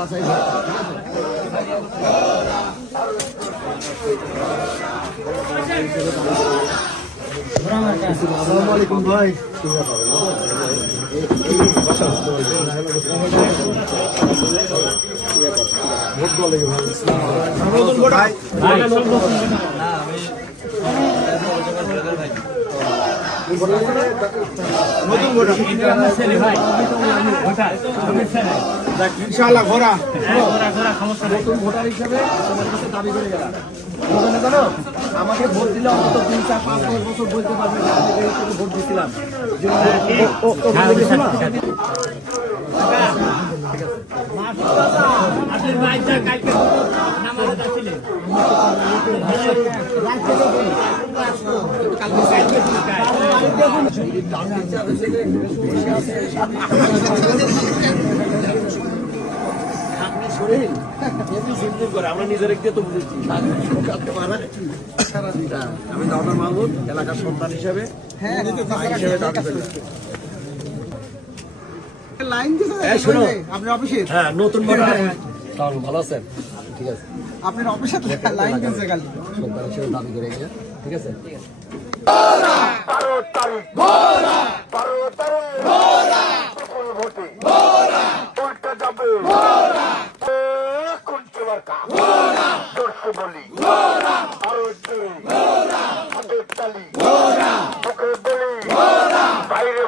দোয়া চাই, ঠিক আছে? আসসালামু আলাইকুম ভাই। ভোট বলে ভাই, ইনশাআল্লাহ ঘোরা নতুন ভোটার হিসেবে তোমার কাছে দাবি করে গেলাম। জানো আমাকে ভোট দিলে অন্তত 3, 4, 5, 6 বছর বলতে পারবে যে আমি এই থেকে ভোট দিয়েছিলাম। আমরা নিজের একদিকে তো বুঝেছি। আমি দাদা মাহমুদ এলাকার সন্তান হিসেবে আপনার অফিসে নতুন ভালো আছেন? ঠিক আছে, আপনার অফিসে লাইন দিয়েছে কাল সন্তান হিসেবে দাবি করে গেছে। ঠিক আছে, বাইরে